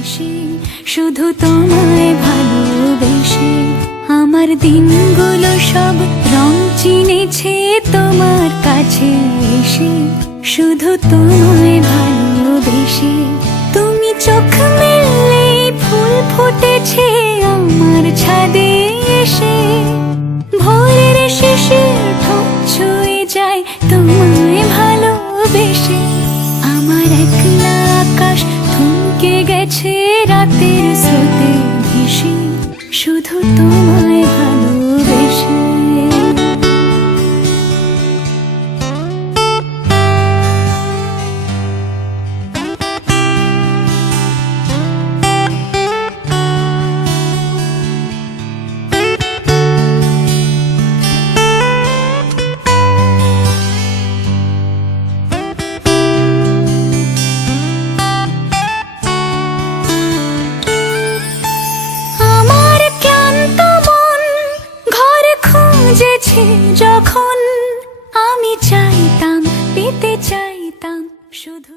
ভেসে, শুধু তোমায় ভালোবেসে। আমার দিনগুলো সব রং চিনেছে তোমার কাছে এসে, শুধু তোমায় ভালোবেসে। তুমি চোখ মেললে ফুল ফুটেছে আমার ছাদে এসে, ভোরের শিশির ঠোঁট ছুঁয়ে যায় তোমায় ভালোবেসে। আমার একলা আকাশ থমকে গেছে রাতের স্রোতে ভেসে, শুধু তোমায় ভালোবেসে। যখন আমি চাইতাম, পেতে চাইতাম শুধু।